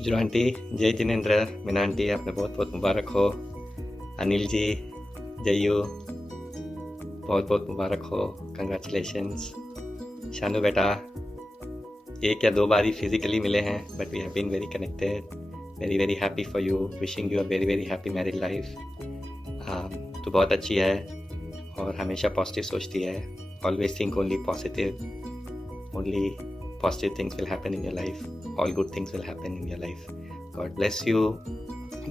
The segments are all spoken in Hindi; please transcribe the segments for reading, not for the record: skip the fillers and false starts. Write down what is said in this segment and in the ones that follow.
गुजरू आंटी, जय जिनेंद्र, मीना आंटी, आपने बहुत बहुत मुबारक हो। अनिल जी, जयू, बहुत बहुत मुबारक हो, कंग्रेचुलेशंस। शानू बेटा, एक या दो बार ही फिजिकली मिले हैं, but we have been very connected. Very very happy for you, wishing you a very very happy married life. तो बहुत अच्छी है और हमेशा पॉजिटिव सोचती है। Always think only positive, only positive things will happen in your life, all good things will happen in your life. God bless you,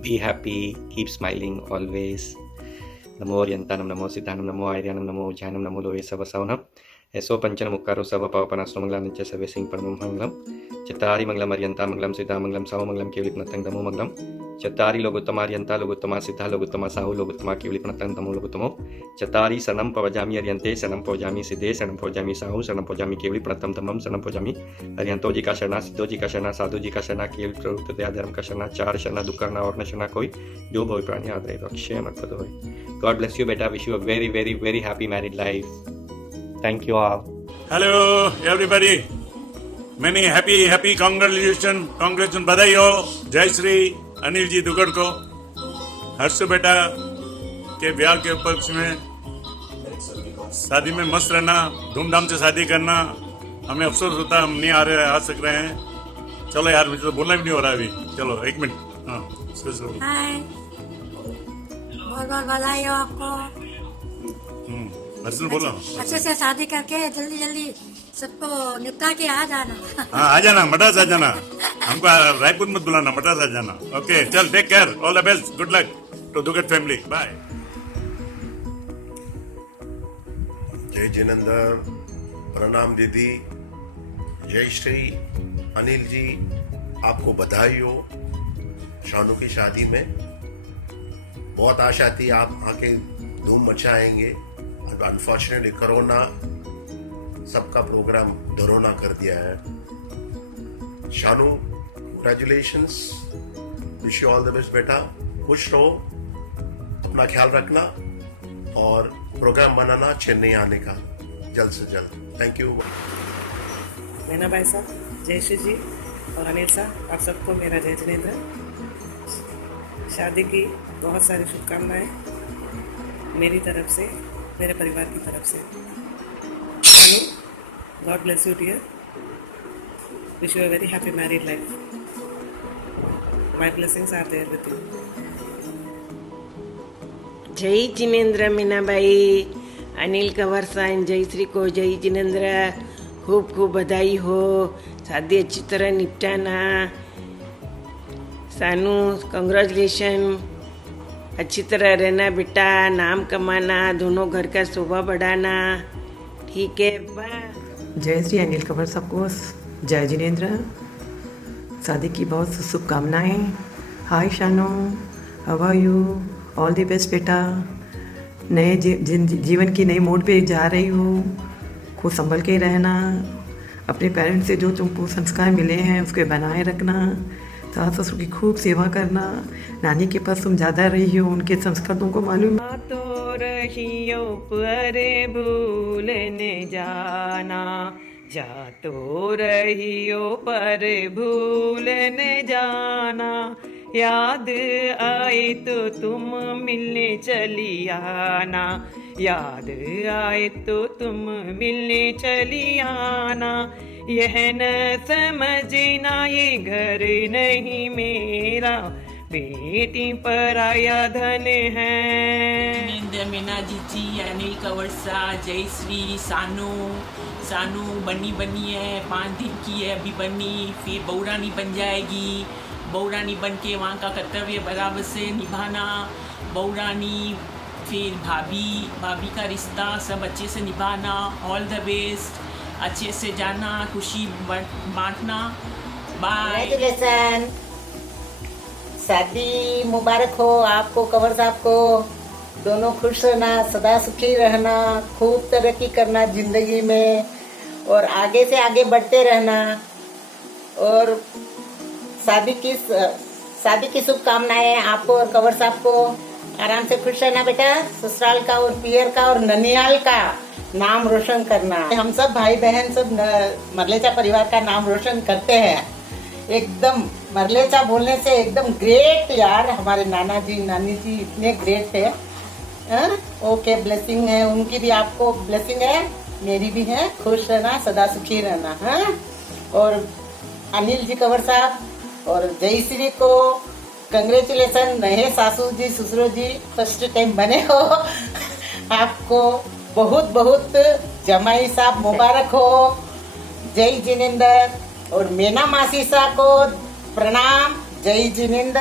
be happy, keep smiling always. Namo Oryantanam, Namo Siddhanam, Namo Airyanam, Namo Ujjayanam, Namo Loe Savasavanam. Eso panchana mukkaro sava pavapanastro manglam nicha save sing paramam manglam. Chattari manglam aryanta manglam siddha manglam savu manglam kevali pranatang damo manglam. Chattari loguttama aryanta loguttama siddha loguttama savu loguttama kevali pranatang damo loguttamo. Chattari sanam pavajami aryante sanam pavajami siddhe sanam pavajami savu sanam pavajami kevali pranatam damam sanam pavajami अरिहंतो जी का शरणा, सिद्धो जी का शरणा, साधु जी का शरणा, केवल प्रवृत्त दया धर्म का शरणा, चार शरणा दुख करना और न शरणा कोई, जो भोई प्राणी आदरे अक्षय मत पद होय। गॉड ब्लेस यू बेटा, wish you a very very very happy married life. Thank you all. Hello everybody, many happy congratulation बधाई हो जय श्री अनिल जी दुगड़ को। हर्ष बेटा के ब्याह के उपलक्ष्य में शादी में मस्त रहना, धूमधाम से शादी करना। हमें अफसोस होता हम नहीं आ सक रहे हैं। चलो यार, मुझे तो बोलना भी नहीं हो रहा अभी। चलो एक मिनट। हाय, बहुत बहुत बधाई हो आपको। हर्षल बोलो। अच्छे से शादी करके जल्दी जल्दी सबको निपटा के आ जाना। हाँ, आ जाना, मद्रास आ जाना। हमको रायपुर मत बुलाना, मद्रास आ जाना। ओके, चल, take care, all the best, good luck to Dugar family, bye. जय जिनेंद्र, प्रणाम दीदी, जय श्री अनिल जी, आपको बधाई हो शानू की शादी में। बहुत आशा थी आप आके धूम मचाएंगे, अनफॉर्चुनेटली कोरोना सबका प्रोग्राम धरोना कर दिया है। Shanu, congratulations, wish you all the best बेटा, खुश रहो, अपना ख्याल रखना और प्रोग्राम बनाना चेन्नई आने का जल्द से जल्द। Thank you. मीना भाई साहब, जय श्री जी और अनिल साहब, आप सबको मेरा जय जिनेंद्र। शादी की बहुत सारी शुभकामनाएं मेरी तरफ से, मेरे परिवार की तरफ से। God bless you dear, wish you a very happy married life. My blessings are there with you. जय जिनेंद्र मीनाबाई, अनिल कंवर साहब, जय श्री को जय जिनेंद्र, खूब खूब बधाई हो। शादी अच्छी तरह निपटाना। सानू कंग्रेचुलेशन, अच्छी तरह रहना बेटा, नाम कमाना, दोनों घर का शोभा बढ़ाना। ठीक है, बाय। जय श्री अनिल कंवर सबको, जय जिनेंद्र, शादी की बहुत शुभकामनाएं। Hi Shanu, how are you, all the best beta. नए जीवन की नई मोड़ पे जा रही हो, खुद संभल के रहना, अपने पेरेंट्स से जो तुमको संस्कार मिले हैं उसके बनाए रखना, सास ससुर की खूब सेवा करना। नानी के पास तुम ज़्यादा रही हो, उनके संस्कार तुमको मालूम। तो रहियो पर भूलने जाना, जा तो रहियो पर भूलने जाना। याद आए तो तुम मिलने चली आना, याद आए तो तुम मिलने चली आना। यह न समझना ये घर नहीं मेरा, बेटी पराया धन है। जिनेंद्र, मीना जीजी, अनिल कंवरसा, जय श्री। सानू बनी है, 5 दिन की है अभी बनी, फिर बहुरानी बन जाएगी। बहुरानी बन के वहाँ का कर्तव्य बराबर से निभाना। बहुरानी, फिर भाभी का रिश्ता सब अच्छे से निभाना। ऑल द बेस्ट, अच्छे से जाना, खुशी बांटना। बाय। कंग्रेचुलेशन, शादी मुबारक हो आपको, कंवर साहब को। दोनों खुश रहना, सदा सुखी रहना, खूब तरक्की करना जिंदगी में और आगे से आगे बढ़ते रहना। और शादी की शुभकामनाएं आपको और कंवर साहब को। आराम से खुश रहना बेटा, ससुराल का और पियर का और ननियाल का नाम रोशन करना। हम सब भाई बहन सब मरलेचा परिवार का नाम रोशन करते हैं एकदम। मरलेचा बोलने से एकदम ग्रेट यार, हमारे नाना जी नानी जी इतने ग्रेट है। हाँ? ओके, ब्लेसिंग है, उनकी भी आपको ब्लेसिंग है, मेरी भी है। खुश रहना, सदा सुखी रहना। हाँ? और अनिल जी कंवर साहब और जय श्री को कंग्रेचुलेसन, नए सासू जी ससुर जी फर्स्ट टाइम बने हो। आपको बहुत बहुत जमाई साहब मुबारक हो। जय जिनेंद्र। और मीना मासी साहब को प्रणाम, जय जिनेंद्र।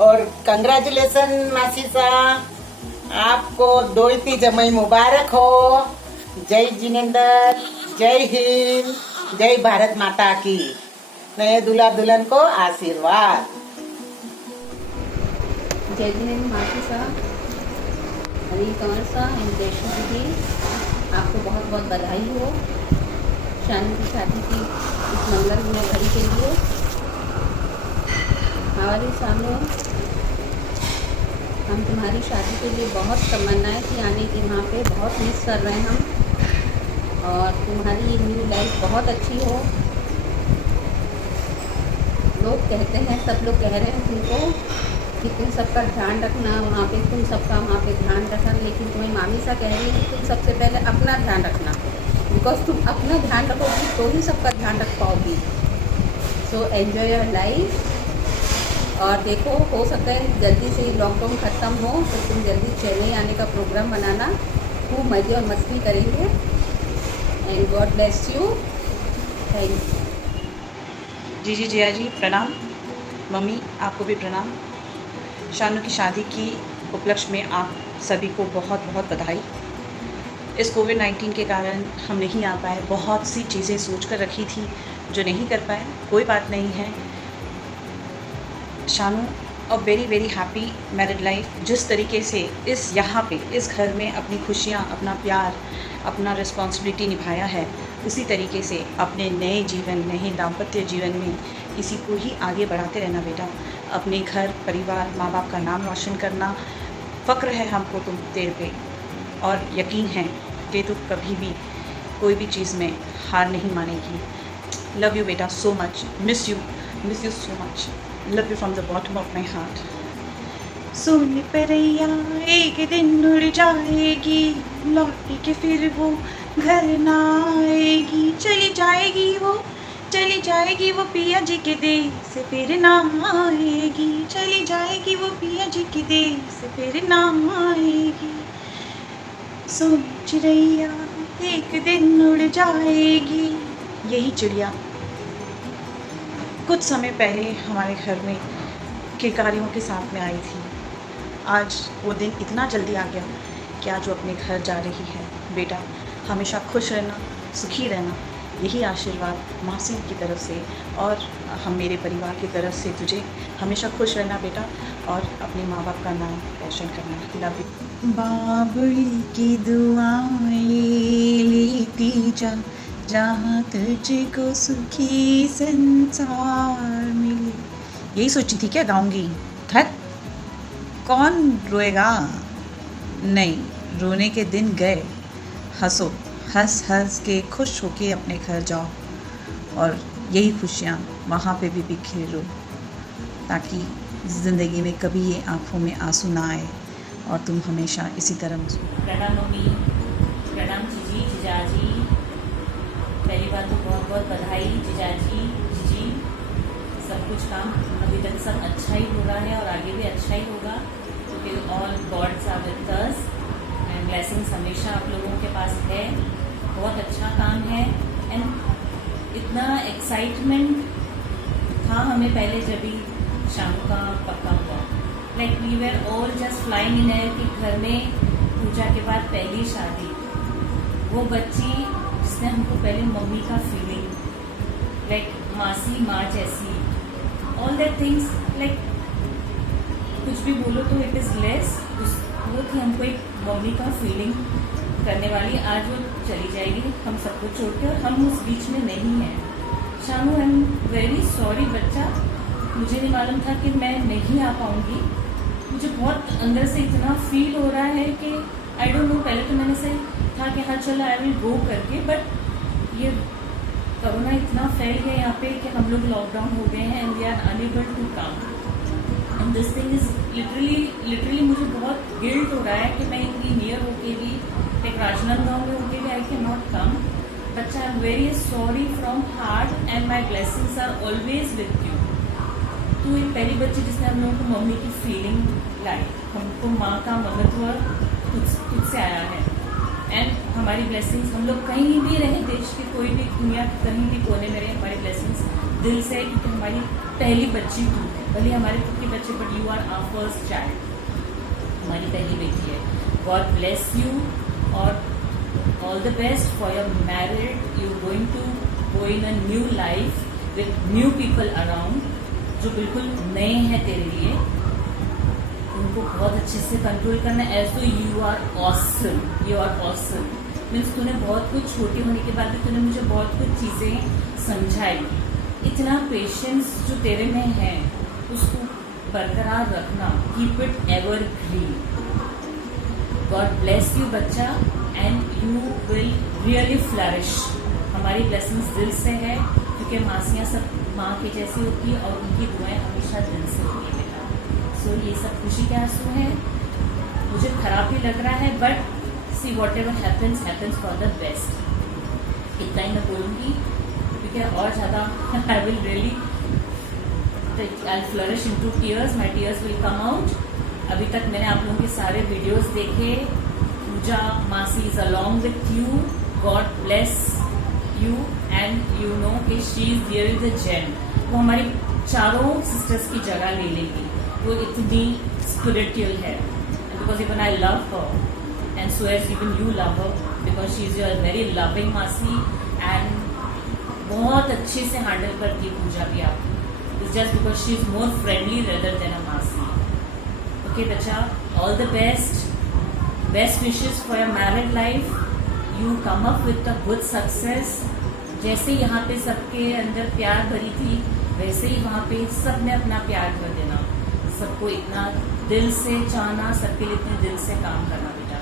और कंग्रेचुलेसन मासी साहब, आपको दोयती जमाई मुबारक हो। जय जिनेंद्र, जय हिंद, जय भारत माता की। नए दूल्हा दुल्हन को आशीर्वाद। जय जिनेंद्र मासी साहब, अनिल कंवर साहब एंड जयश्री दीदी, आपको बहुत बहुत बधाई हो शानू की शादी की इस मंगलमय घड़ी के लिए। हमारे सामने हम तुम्हारी शादी के लिए बहुत तमन्नाएं थी आने की, वहाँ पे बहुत मिस कर रहे हैं हम। और तुम्हारी ये न्यू लाइफ बहुत अच्छी हो। लोग कहते हैं, सब लोग कह रहे हैं तुमको कि तुम सबका ध्यान रखना वहाँ पे, तुम सबका वहाँ पे ध्यान रखना, लेकिन तुम्हें मामी सा कह रही है कि तुम सबसे पहले अपना ध्यान रखना, बिकॉज तुम अपना ध्यान रखोगी तो ही सबका ध्यान रख पाओगी। So enjoy your life. और देखो, हो सकता है जल्दी से ही लॉकडाउन ख़त्म हो तो तुम जल्दी चेन्नई आने का प्रोग्राम बनाना, खूब मज़े और मस्ती करेंगे। And God bless you. Thank you. जी जया जी प्रणाम। मम्मी आपको भी प्रणाम। शानू की शादी की उपलक्ष्य में आप सभी को बहुत बहुत बधाई। इस कोविड-19 के कारण हम नहीं आ पाए, बहुत सी चीज़ें सोच कर रखी थी जो नहीं कर पाए, कोई बात नहीं है। Shanu a very very happy married life. जिस तरीके से यहाँ पे इस घर में अपनी खुशियाँ, अपना प्यार, अपना रिस्पॉन्सिबिलिटी निभाया है, उसी तरीके से अपने नए जीवन, नए दाम्पत्य जीवन में इसी को ही आगे बढ़ाते रहना बेटा। अपने घर परिवार माँ बाप का नाम रोशन करना। फ़क्र है हमको तुम तेरे पे, और यकीन है कि तू कभी भी कोई भी चीज़ में हार नहीं मानेगी। लव यू बेटा so much, miss you so much, love you from the bottom of my heart. सोने परैया एक दिन उड़ जाएगी, लौट के फिर वो घर ना आएगी। चली जाएगी वो पिया जी के देश से फिर ना आएगी। चली जाएगी वो पिया जी के देश से फिर ना आएगी। सोनी चिड़ैया एक दिन उड़ जाएगी। यही चिड़िया कुछ समय पहले हमारे घर में किलकारियों के साथ में आई थी। आज वो दिन इतना जल्दी आ गया कि आज वो अपने घर जा रही है। बेटा हमेशा खुश रहना, सुखी रहना, यही आशीर्वाद मासी की तरफ से और हम मेरे परिवार की तरफ से तुझे हमेशा खुश रहना बेटा, और अपने माँ बाप का नाम रोशन करना। Love you. बाबुल की दुआएं लेती जा, जहाँ तुझको सुखी संसार मिले। यही सोची थी क्या गाऊंगी? थक कौन रोएगा? नहीं, रोने के दिन गए। हंसो, हंस हंस के खुश होके अपने घर जाओ, और यही खुशियाँ वहाँ पे भी बिखेरो, ताकि ज़िंदगी में कभी ये आँखों में आंसू ना आए और तुम हमेशा इसी तरह मुस्कुराओ। प्रणाम मम्मी, प्रणाम जीजी, जीजाजी। पहली बात तो बहुत बहुत बधाई जीजाजी, जीजी। सब कुछ काम अभी तक सब अच्छा ही हो रहा है और आगे भी अच्छा ही होगा, क्योंकि all gods are with us and blessings हमेशा आप लोगों के पास है। बहुत अच्छा काम है एंड इतना एक्साइटमेंट था हमें पहले जब भी शानू का पक्का हुआ। Like we were all just flying in air कि घर में पूजा के बाद पहली शादी, वो बच्ची जिसने हमको पहले मम्मी का फीलिंग, लाइक मासी माँ जैसी, ऑल दैट थिंग्स, लाइक कुछ भी बोलो तो इट इज़ लेस, वो थी हमको एक मम्मी का फीलिंग करने वाली। आज वो चली जाएगी हम सबको छोड़ के, और हम उस बीच में नहीं हैं। Shanu I am very sorry बच्चा, मुझे नहीं मालूम था कि मैं नहीं आ पाऊँगी। मुझे बहुत अंदर से इतना फील हो रहा है कि आई डोंट नो। पहले तो मैंने से था कि हाँ चलो आई विल गो करके, बट ये कोरोना इतना फैल गया यहाँ पे कि हम लोग लॉकडाउन हो गए हैं and we are unable to come and this thing is literally मुझे बहुत गिल्ट हो रहा है कि मैं इनकी नियर होके भी एक राजनांदगांव में होके भी I can not come but I am very sorry from heart and my blessings are always with you. तू एक पहली बच्ची जिसने हम लोगों को मम्मी की फीलिंग लाई, हमको माँ का ममत्व तुझसे आया है एंड हमारी ब्लेसिंग्स हम लोग कहीं भी रहे देश के कोई भी दुनिया के कहीं भी कोने में रहे हमारी ब्लेसिंग्स दिल से क्योंकि हमारी पहली बच्ची तू है, भले हमारे खुद के बच्चे but you are our first child, हमारी पहली बेटी है। गॉड ब्लेस यू और all the best for your married, you going to go in a new life with new people around जो बिल्कुल नए हैं तेरे लिए, उनको बहुत अच्छे से कंट्रोल करना एज तो you are awesome, you are awesome means तूने बहुत कुछ छोटी होने के बाद भी तूने मुझे बहुत कुछ चीज़ें समझाई, इतना पेशेंस जो तेरे में है उसको बरकरार रखना, keep it ever green. God bless you bachcha and you will really flourish. हमारी ब्लेसिंग्स दिल से है क्योंकि मासियाँ सब माँ की जैसी होती है और उनकी दुआएं हमेशा दिल से होती है बेटा। सो ये सब खुशी के आंसू हैं, मुझे खराब भी लग रहा है but see what ever happens happens for the best. इतना ही मैं बोलूँगी क्योंकि और ज़्यादा I will really I flourish into tears, my tears will come out. अभी तक मैंने आप लोगों के सारे वीडियोस देखे, Pooja masi is along with you, God bless you and you know कि she is really the gem. वो हमारी चारों सिस्टर्स की जगह ले लेगी, वो इतनी स्पिरिचुअल है because even I love her and so as even you love her because she is your very loving masi and बहुत अच्छे से हैंडल करती है पूजा भी आप, it's just because she is more friendly rather than a masi. Okay bachcha, all the best wishes for your married life, you come up with a good success. जैसे यहाँ पे सबके अंदर प्यार भरी थी वैसे ही वहाँ पे सब ने अपना प्यार भर देना, सबको इतना दिल से चाहना, सबके लिए इतने दिल से काम करना बेटा।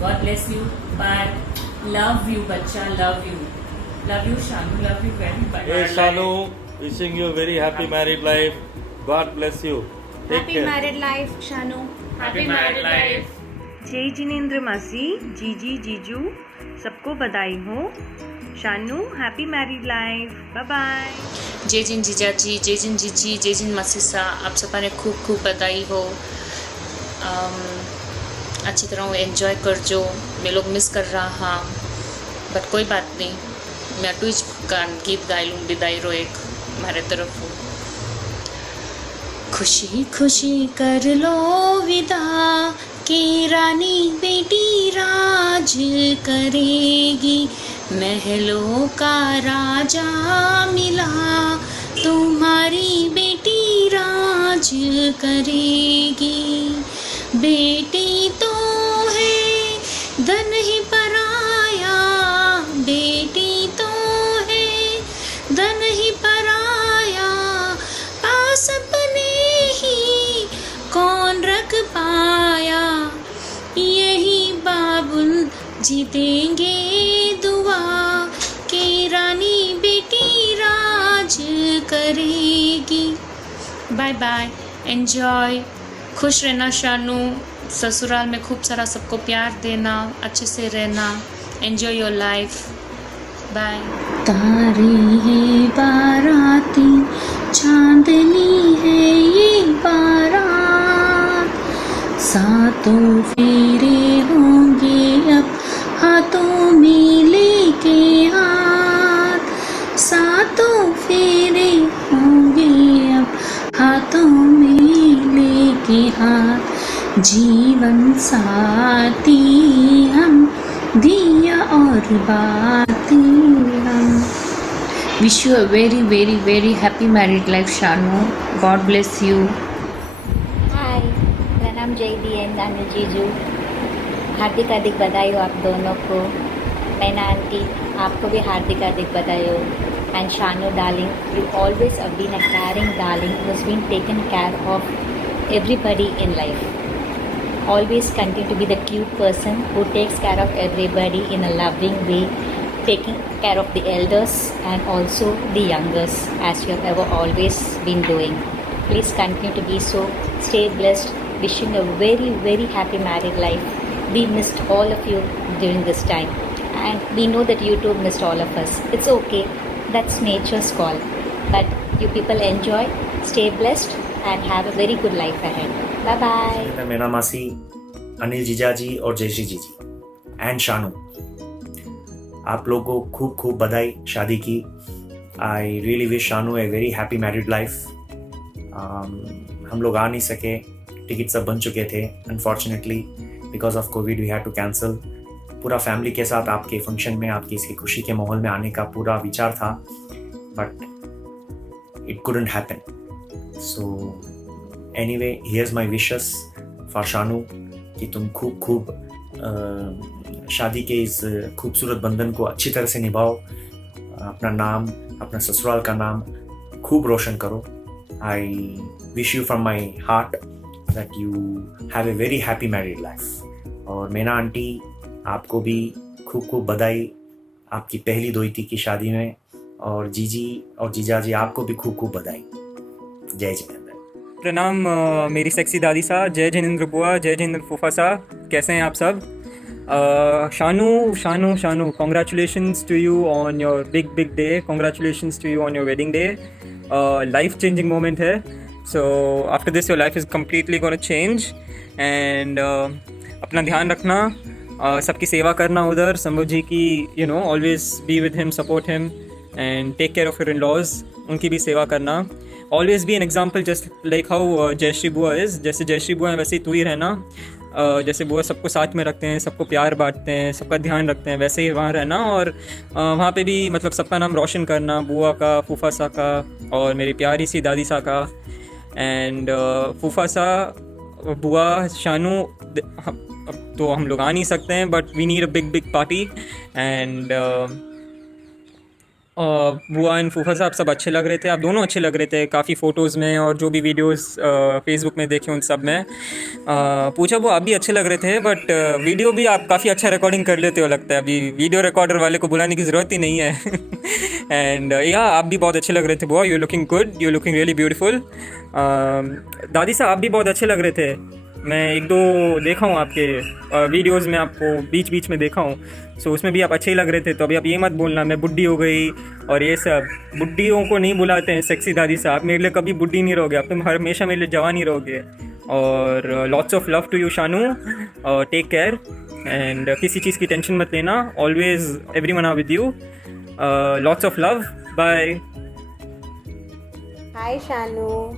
God bless you, bye, love you bachcha, love you Shanu, love you very much. Hey Shanu, wishing you very happy married life. God bless you. Take Happy care. married life, Shanu. Happy married life. जय जिनेंद्र मासी, जीजी जीजू सबको बधाई हो। Shanu happy married life, bye bye. जय जिन जीजाजी, जय जिन जीजी, जय जिन मसीसा, आप सबने खूब खूब बधाई हो। अच्छी तरह एंजॉय कर जो, मैं लोग मिस कर रहा हाँ बट कोई बात नहीं, मैं अटू गान गीत गाई लूँ विदाई रो एक मारे तरफ। खुशी खुशी कर लो विदा कि रानी बेटी राज करेगी, महलों का राजा मिला तुम्हारी बेटी राज करेगी। बेटी तो है धन ही पराया, बेटी तो है धन ही पराया, पास अपने ही कौन रख पाया, यही बाबुल जी देंगे दुआ कि रानी बेटी राज करेगी। बाय बाय, एंजॉय, खुश रहना शानू, ससुराल में खूब सारा सबको प्यार देना, अच्छे से रहना, एंजॉय योर लाइफ, बाय। तारे हैं बाराती, चांदनी है ये बारात, सातों फेरे होंगे अब हाथों में लेके हाथ, सातों फेरे होंगे अब हाथों में लेके हाथ, जीवन साथी हम, दिया और बाती हम। Wish you a very very very happy married life Shanu, God bless you. Hi, मेरा नाम जयदी है, अनिल जीजू, हार्दिक हार्दिक बधाई हो आप दोनों को। मैना आंटी, आपको भी हार्दिक हार्दिक बधाई हो। And Shanu darling, you always have been a caring darling who's been taken care of everybody in life. Always continue to be the cute person who takes care of everybody in a loving way. taking care of the elders and also the youngers as you have ever always been doing. Please continue to be so. Stay blessed. Wishing a very, very happy married life. We missed all of you during this time, and we know that you too missed all of us. It's okay. That's nature's call. But you people enjoy, stay blessed, and have a very good life ahead. Bye bye. Meena मासी, अनिल जीजा जी और जयश्री जी एंड शानू, आप लोगों को खूब खूब बधाई शादी की. I really wish Shanu a very happy married life. हम लोग आ नहीं सके, टिकट सब बन चुके थे. Unfortunately because of covid we had to cancel. पूरा फैमिली के साथ आपके फंक्शन में, आपकी इसकी खुशी के माहौल में आने का पूरा विचार था, but it couldn't happen. So anyway, here's my wishes for Shanu कि तुम खूब खूब शादी के इस खूबसूरत बंधन को अच्छी तरह से निभाओ. अपना नाम, अपना ससुराल का नाम खूब रोशन करो. I wish you from my heart that you have a very happy married life. और मीना आंटी, आपको भी खूब खूब बधाई आपकी पहली दोहिती की शादी में. और जीजी और जीजा जी, आपको भी खूब खूब बधाई. जय जिनेंद्र. प्रणाम मेरी सेक्सी दादी सा. जय जिनेंद्र बुआ, जय जिनेंद्र फूफा सा. कैसे हैं आप सब? Shanu, congratulations to you on your big day. Congratulations to you on your wedding day. Life changing moment है. So after this your life is completely gonna change. And अपना ध्यान रखना, सबकी सेवा करना उधर. संभव जी की, always be with him, support him and take care of your in-laws. उनकी भी सेवा करना. Always be an example, just like how Jayashree बुआ is. जैसे जयश्री बुआ है वैसे ही तू ही रहना. जैसे बुआ सबको साथ में रखते हैं, सबको प्यार बांटते हैं, सबका ध्यान रखते हैं, वैसे ही वहाँ रहना. और वहाँ पे भी मतलब सबका नाम रोशन करना, बुआ का, फूफा सा का और मेरी प्यारी सी दादी सा का. एंड फूफा सा, बुआ, शानू, अब तो हम लोग आ नहीं सकते हैं, but we need a big party. And बुआ एंड फूफा साहब सब अच्छे लग रहे थे. आप दोनों अच्छे लग रहे थे काफ़ी फ़ोटोज़ में, और जो भी वीडियोस फेसबुक में देखे उन सब में. पूछा वो आप भी अच्छे लग रहे थे, बट वीडियो भी आप काफ़ी अच्छा रिकॉर्डिंग कर लेते हो लगता है. अभी वीडियो रिकॉर्डर वाले को बुलाने की ज़रूरत ही नहीं है. एंड आप भी बहुत अच्छे लग रहे थे बुआ. You looking good, you looking really beautiful. दादी साहब आप भी बहुत अच्छे लग रहे थे. मैं एक दो देखा हूँ आपके वीडियोस में, आपको बीच में देखा हूँ. सो उसमें भी आप अच्छे ही लग रहे थे. तो अभी आप ये मत बोलना मैं बुढ़ी हो गई और ये सब. बुढ़ियों को नहीं बुलाते हैं सेक्सी दादी साहब. मेरे लिए कभी बुढ़ी नहीं रहोगे आप, तुम हमेशा मेरे लिए जवान ही रहोगे. और lots of love to you Shanu. Take care and किसी चीज़ की टेंशन मत लेना. Always everyone are with you. Lots of love. Bye. Hi Shanu,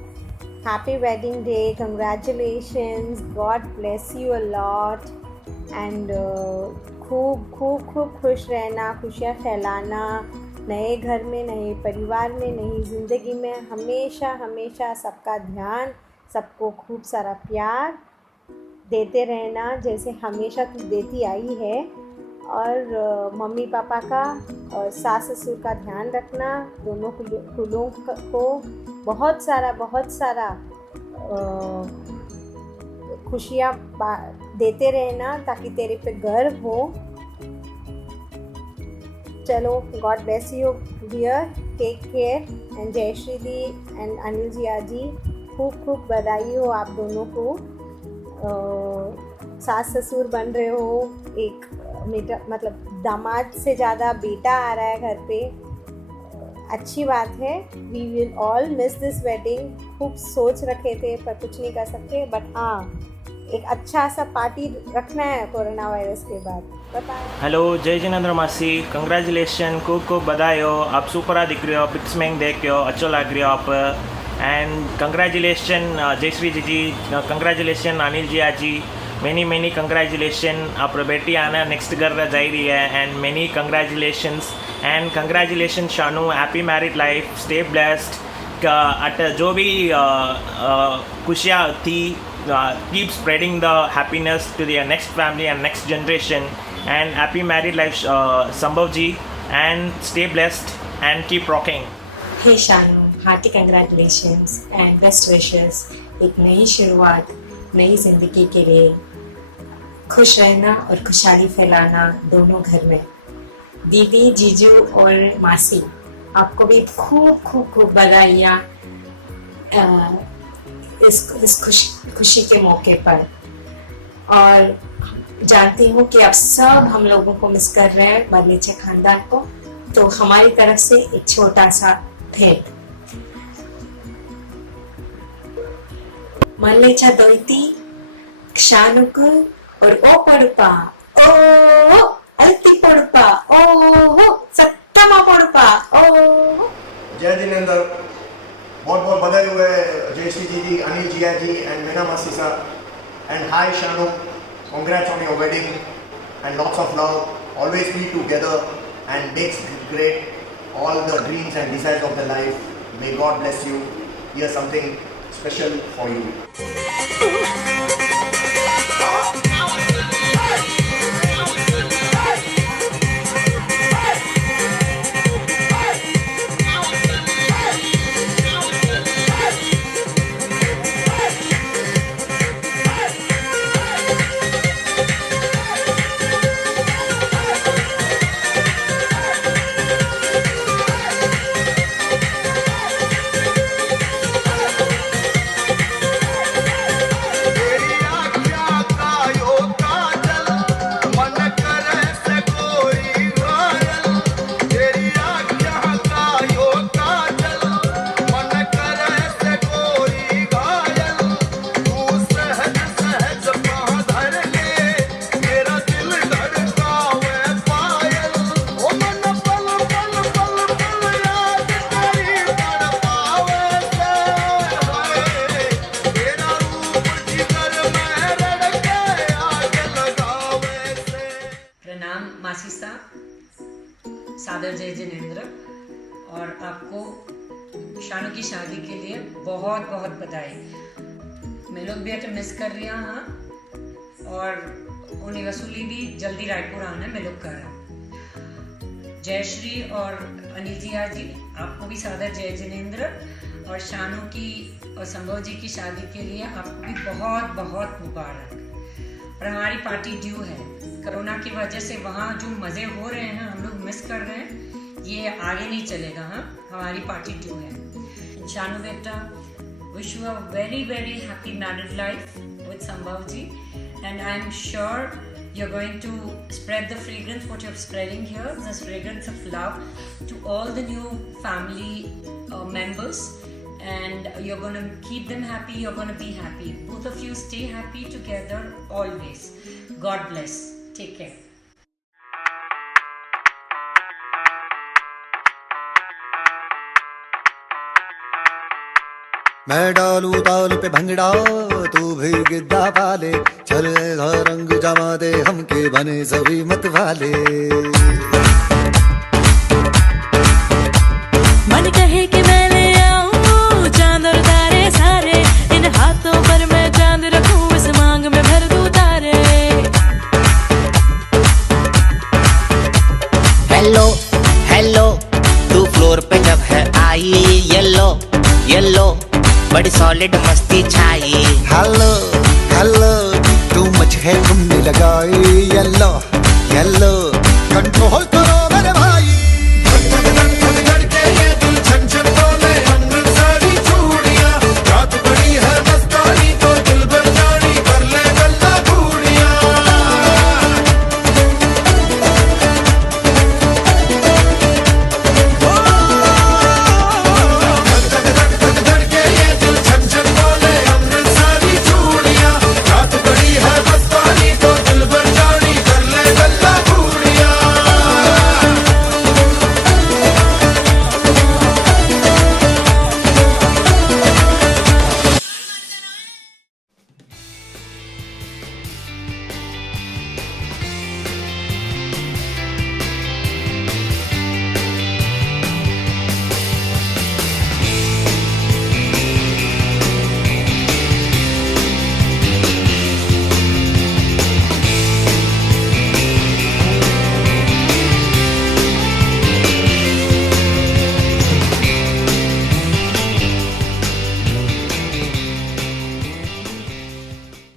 happy wedding day, congratulations, God bless you a lot. And खूब खुश रहना, खुशियाँ फैलाना, नए घर में, नए परिवार में, नई ज़िंदगी में. हमेशा सबका ध्यान, सबको खूब सारा प्यार देते रहना जैसे हमेशा तू देती आई है. और मम्मी पापा का और सास ससुर का ध्यान रखना. दोनों कुलों को बहुत सारा खुशियाँ देते रहना ताकि तेरे पे गर्व हो. चलो, God bless you dear, take care. And Jayshree di and Anil ji आजी, खूब बधाई हो आप दोनों को. सास ससुर बन रहे हो. एक मतलब दामाद से ज़्यादा बेटा आ रहा है घर पे. अच्छी बात है. We will all miss this wedding. खूब सोच रखे थे पर कुछ नहीं कर सकते. बट हाँ, एक अच्छा सा पार्टी रखना है कोरोना वायरस के बाद. बाय. हेलो, जय जिनेंद्र मासी. कंग्रेचुलेशन, खूब बधाई हो. आप सुपर दिख रहे हो, पिक्स में देख रहे हो, अच्छा लग रहे हो आप. And congratulation Jayshree ji, congratulation Anil ji आजी. many congratulations. आप बेटी आना नेक्स्ट घर जा रही है. And many congratulations. And congratulations Shanu, happy married life, stay blessed. जो भी खुशियाँ थी, keep spreading the happiness to the next family and next generation. And happy married life Sambhav ji. And stay blessed and keep rocking. Hey Shanu, hearty congratulations and best wishes. एक नई शुरुआत, नई जिंदगी के लिए खुश रहना और खुशहाली फैलाना दोनों घर में. दीदी, जीजू और मासी, आपको भी खूब खूब खूब बधाइयाँ इस खुशी के मौके पर। और जानती हूँ कि आप सब हम लोगों को मिस कर रहे हैं, बर्नीचे खानदान को, तो हमारी तरफ से एक छोटा सा भेंट। मल्लेचा दोइती क्षानुकु और ओ पड़पा ओ अल्ती पड़पा ओ सत्तमा पड़पा ओ। जय जिनेंद्र, बहुत बहुत बधाई हुए जयश्री जी, अनिल जिया जी एंड मीना मासी साहब। And hi Shanu, congrats on your wedding and lots of love. Always be together and make great all the dreams and desires of the life. May God bless you. Here's something special for you. मासी साहब, सादर जय जिनेंद्र, और आपको शानू की शादी के लिए बहुत बहुत बधाई। मैं लोग भी मिस कर रही हाँ, और उन्हें वसूली भी जल्दी रायपुर आना मैं लोग कर रहा। जयश्री और अनिल जिया जी, आपको भी सादर जय जिनेंद्र, और शानू की और संभव जी की शादी के लिए आपको भी बहुत बहुत मुबारक। और हमारी पार्टी ड्यू है, कोरोना की वजह से वहाँ जो मज़े हो रहे हैं हम लोग मिस कर रहे हैं, ये आगे नहीं चलेगा। हाँ, हमारी पार्टी ड्यू है। Shanu beta, wish you a very very happy married life with Sambhav ji, and I am sure you're going to spread the fragrance what you're spreading here, this fragrance of love to all the new family members, and you're going to keep them happy, you're going to be happy. Both of you stay happy together always. God bless. Take care. मैं डालू ताल पे भंगड़ा, तू भी गिद्दा पाले, चले रंग जमा दे हमके बने सभी मत वाले। मन कहे कि मैं ले आऊं चांद और तारे सारे, इन हाथों पर मैं चांद रखूं, इस मांग में भर दूं तारे। हेलो हेलो, तू फ्लोर पे जब है आई येलो येलो, बड़ी सॉलिड मस्त